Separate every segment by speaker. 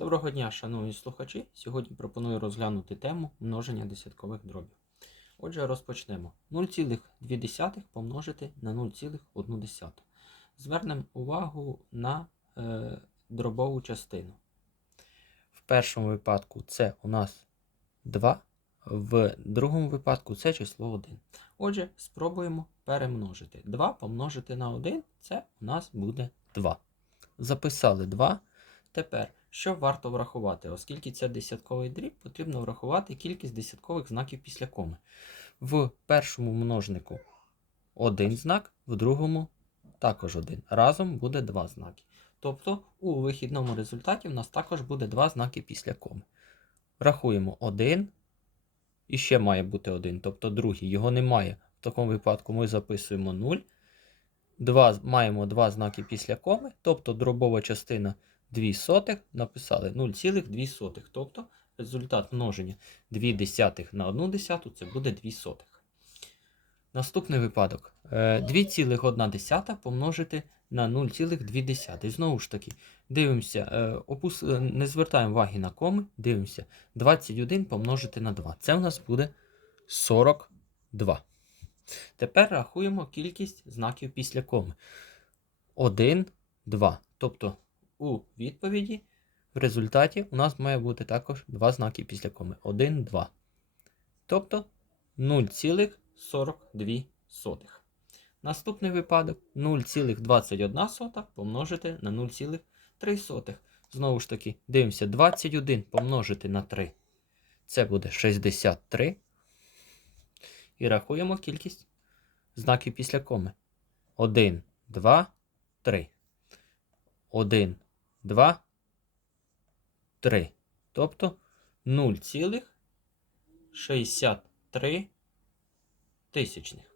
Speaker 1: Доброго дня, шановні слухачі. Сьогодні пропоную розглянути тему множення десяткових дробів. Отже, розпочнемо. 0,2 помножити на 0,1. Звернемо увагу на е, дробову частину. В першому випадку це у нас 2, в другому випадку це число 1. Отже, спробуємо перемножити. 2 помножити на 1 це у нас буде 2. Записали 2. Тепер, що варто врахувати? Оскільки це десятковий дріб, потрібно врахувати кількість десяткових знаків після коми. В першому множнику один знак, в другому також один. Разом буде два знаки. Тобто у вихідному результаті в нас також буде два знаки після коми. Рахуємо 1. І ще має бути 1, тобто другий. Його немає. В такому випадку ми записуємо 0. Два, маємо два знаки після коми, тобто дробова частина 2 написали 0,2. Тобто результат множення 2 десятих на 1 десяту це буде 2 сотих. Наступний випадок. Е, 2,1 помножити на 0,2. Знову ж таки, дивимося, е, опус... е, не звертаємо уваги на коми, дивимося 21 помножити на 2. Це у нас буде 42. Тепер рахуємо кількість знаків після коми. 1, 2. Тобто у відповіді в результаті у нас має бути також два знаки після коми. 1, 2. Тобто 0,42. Наступний випадок 0,21 помножити на 0,3. Знову ж таки, дивимося, 21 помножити на 3. Це буде 63. І рахуємо кількість знаків після коми. 1, 2, 3. 1, 2, 3. Тобто 0,63 тисячних.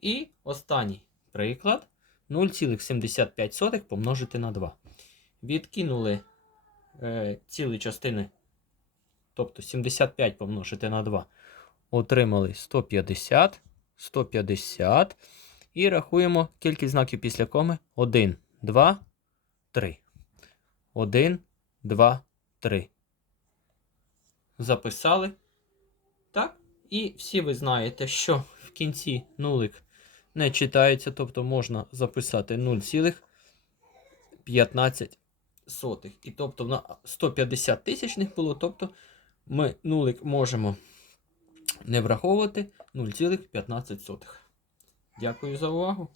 Speaker 1: І останній приклад 0,75 помножити на 2. Відкинули е, цілі частини, тобто 75 помножити на 2. Отримали 150, 150. І рахуємо кількість знаків після коми. 1, 2, 3. 1, 2, 3. Записали. Так. І всі ви знаєте, що в кінці нулик не читається, тобто можна записати 0,15. І тобто на 150 тисячних було, тобто ми нулик можемо не враховувати 0,15. Дякую за увагу.